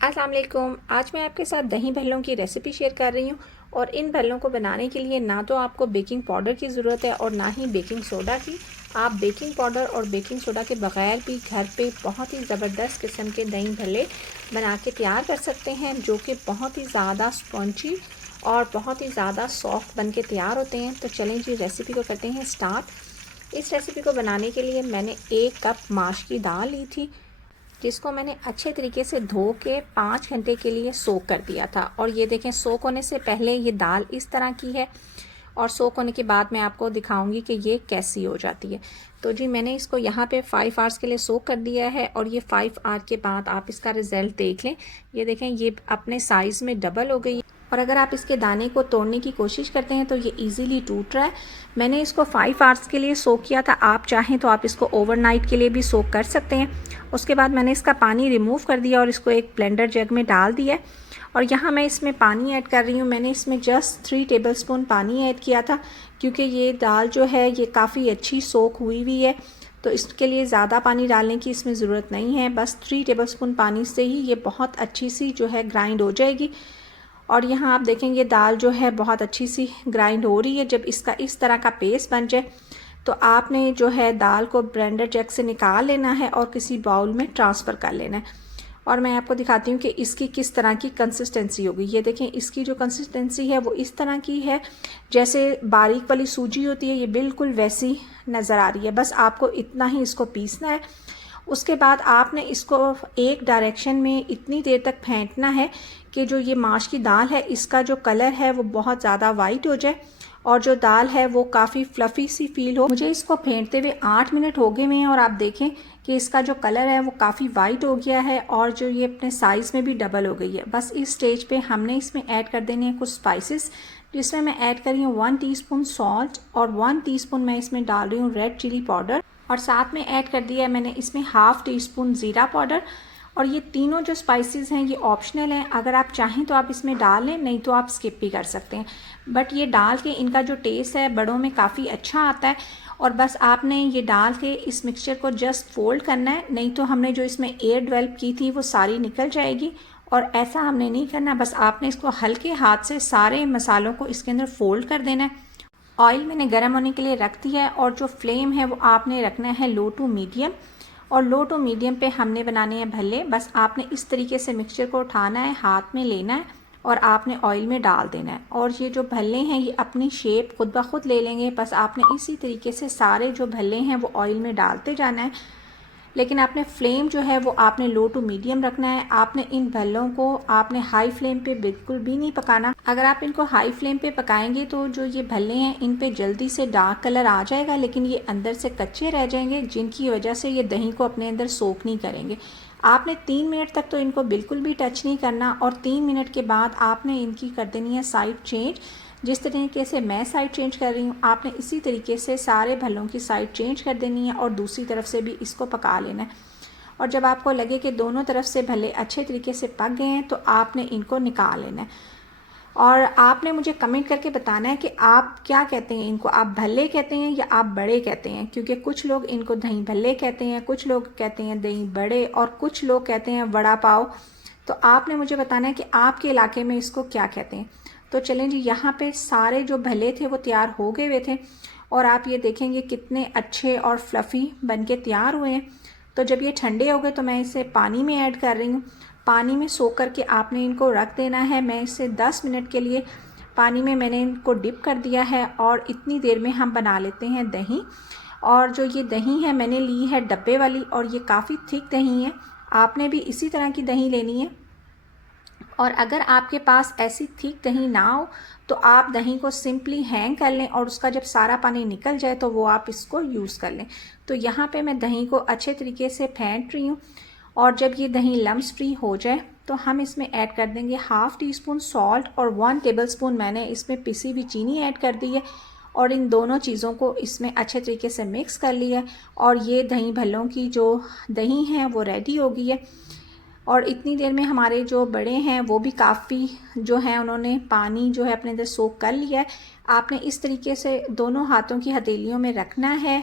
अस्सलाम वालेकुम। आज मैं आपके साथ दही भल्लों की रेसिपी शेयर कर रही हूँ और इन भल्लों को बनाने के लिए ना तो आपको बेकिंग पाउडर की ज़रूरत है और ना ही बेकिंग सोडा की। आप बेकिंग पाउडर और बेकिंग सोडा के बगैर भी घर पे बहुत ही ज़बरदस्त किस्म के दही भल्ले बना के तैयार कर सकते हैं, जो कि बहुत ही ज़्यादा स्पॉन्जी और बहुत ही ज़्यादा सॉफ्ट बन के तैयार होते हैं। तो चलें जी, रेसिपी को करते हैं स्टार्ट। इस रेसिपी को बनाने के लिए मैंने 1 कप माश की दाल ली थी, जिसको मैंने अच्छे तरीके से धो के 5 घंटे के लिए सोक कर दिया था। और ये देखें, सोक होने से पहले ये दाल इस तरह की है और सोक होने के बाद मैं आपको दिखाऊंगी कि ये कैसी हो जाती है। तो जी, मैंने इसको यहाँ पे 5 आवर्स के लिए सोक कर दिया है और ये 5 आवर के बाद आप इसका रिज़ल्ट देख लें। ये देखें, ये अपने साइज़ में डबल हो गई है और अगर आप इसके दाने को तोड़ने की कोशिश करते हैं तो ये इजीली टूट रहा है। मैंने इसको 5 आवर्स के लिए सोक किया था। आप चाहें तो आप इसको ओवरनाइट के लिए भी सोक कर सकते हैं। उसके बाद मैंने इसका पानी रिमूव कर दिया और इसको एक ब्लेंडर जग में डाल दिया और यहाँ मैं इसमें पानी ऐड कर रही हूँ। मैंने इसमें जस्ट 3 टेबलस्पून पानी ऐड किया था, क्योंकि ये दाल जो है ये काफ़ी अच्छी सोक हुई हुई है, तो इसके लिए ज़्यादा पानी डालने की इसमें ज़रूरत नहीं है। बस 3 टेबलस्पून पानी से ही ये बहुत अच्छी सी जो है ग्राइंड हो जाएगी। और यहाँ आप देखेंगे दाल जो है बहुत अच्छी सी ग्राइंड हो रही है। जब इसका इस तरह का पेस्ट बन जाए तो आपने जो है दाल को ब्लेंडर जग से निकाल लेना है और किसी बाउल में ट्रांसफ़र कर लेना है। और मैं आपको दिखाती हूँ कि इसकी किस तरह की कंसिस्टेंसी होगी। ये देखें, इसकी जो कंसिस्टेंसी है वो इस तरह की है, जैसे बारीक वाली सूजी होती है, ये बिल्कुल वैसी नज़र आ रही है। बस आपको इतना ही इसको पीसना है। उसके बाद आपने इसको एक डायरेक्शन में इतनी देर तक फेंटना है कि जो ये माश की दाल है इसका जो कलर है वो बहुत ज़्यादा वाइट हो जाए और जो दाल है वो काफ़ी फ्लफ़ी सी फील हो। मुझे इसको फेंटते हुए 8 मिनट हो गए हैं और आप देखें कि इसका जो कलर है वो काफ़ी वाइट हो गया है और जो ये अपने साइज़ में भी डबल हो गई है। बस इस स्टेज पे हमने इसमें ऐड कर देने हैं कुछ स्पाइसेस, जिसमें मैं ऐड कर रही हूँ 1 टीस्पून सॉल्ट और 1 टीस्पून मैं इसमें डाल रही हूँ रेड चिली पाउडर और साथ में ऐड कर दिया है मैंने इसमें हाफ़ टी-स्पून ज़ीरा पाउडर। और ये तीनों जो स्पाइसेस हैं ये ऑप्शनल हैं, अगर आप चाहें तो आप इसमें डाल लें, नहीं तो आप स्किप भी कर सकते हैं। बट ये डाल के इनका जो टेस्ट है बड़ों में काफ़ी अच्छा आता है। और बस आपने ये डाल के इस मिक्सचर को जस्ट फोल्ड करना है, नहीं तो हमने जो इसमें एयर डेवलप की थी वो सारी निकल जाएगी। और ऐसा हमने नहीं करना, बस आपने इसको हल्के हाथ से सारे मसालों को इसके अंदर फोल्ड कर देना है। ऑयल मैंने गर्म होने के लिए रख दिया है और जो फ्लेम है वो आपने रखना है लो टू मीडियम। और लो टू मीडियम पे हमने बनाने हैं भल्ले। बस आपने इस तरीके से मिक्सचर को उठाना है, हाथ में लेना है और आपने ऑयल में डाल देना है। और ये जो भल्ले हैं ये अपनी शेप खुद ब खुद ले लेंगे। बस आपने इसी तरीके से सारे जो भल्ले हैं वो ऑयल में डालते जाना है, लेकिन आपने फ्लेम जो है वो आपने लो टू मीडियम रखना है। आपने इन भल्लों को आपने हाई फ्लेम पे बिल्कुल भी नहीं पकाना। अगर आप इनको हाई फ्लेम पे पकाएंगे तो जो ये भल्ले हैं इन पे जल्दी से डार्क कलर आ जाएगा, लेकिन ये अंदर से कच्चे रह जाएंगे, जिनकी वजह से ये दही को अपने अंदर सोख नहीं करेंगे। आपने 3 मिनट तक तो इनको बिल्कुल भी टच नहीं करना और 3 मिनट के बाद आपने इनकी कर देनी है साइड चेंज। जिस तरीके से मैं साइड चेंज कर रही हूँ आपने इसी तरीके से सारे भल्लों की साइड चेंज कर देनी है और दूसरी तरफ से भी इसको पका लेना है। और जब आपको लगे कि दोनों तरफ से भल्ले अच्छे तरीके से पक गए हैं तो आपने इनको निकाल लेना है। और आपने मुझे कमेंट करके बताना है कि आप क्या कहते हैं, इनको आप भल्ले कहते हैं या आप बड़े कहते हैं, क्योंकि कुछ लोग इनको दही भल्ले कहते हैं, कुछ लोग कहते हैं दही बड़े और कुछ लोग कहते हैं वड़ा पाव। तो आपने मुझे बताना है कि आपके इलाके में इसको क्या कहते हैं। तो चलें जी, यहाँ पे सारे जो भल्ले थे वो तैयार हो गए हुए थे और आप ये देखेंगे कितने अच्छे और फ्लफ़ी बन के तैयार हुए हैं। तो जब ये ठंडे हो गए तो मैं इसे पानी में ऐड कर रही हूँ। पानी में सोख करके आपने इनको रख देना है। मैं इसे 10 मिनट के लिए पानी में मैंने इनको डिप कर दिया है और इतनी देर में हम बना लेते हैं दही। और जो ये दही है मैंने ली है डब्बे वाली और ये काफ़ी थिक दही है। आपने भी इसी तरह की दही लेनी है और अगर आपके पास ऐसी थिक दही ना हो तो आप दही को सिंपली हैंग कर लें और उसका जब सारा पानी निकल जाए तो वो आप इसको यूज़ कर लें। तो यहाँ पे मैं दही को अच्छे तरीके से फेंट रही हूँ और जब ये दही लम्स फ्री हो जाए तो हम इसमें ऐड कर देंगे हाफ़ टी-स्पून सॉल्ट और 1 टेबलस्पून मैंने इसमें पिसी हुई चीनी ऐड कर दी है और इन दोनों चीज़ों को इसमें अच्छे तरीके से मिक्स कर लिया है। और ये दही भल्लों की जो दही है वो रेडी हो गई है। और इतनी देर में हमारे जो बड़े हैं वो भी काफ़ी जो हैं उन्होंने पानी जो है अपने अंदर सोख कर लिया है। आपने इस तरीके से दोनों हाथों की हथेलियों में रखना है,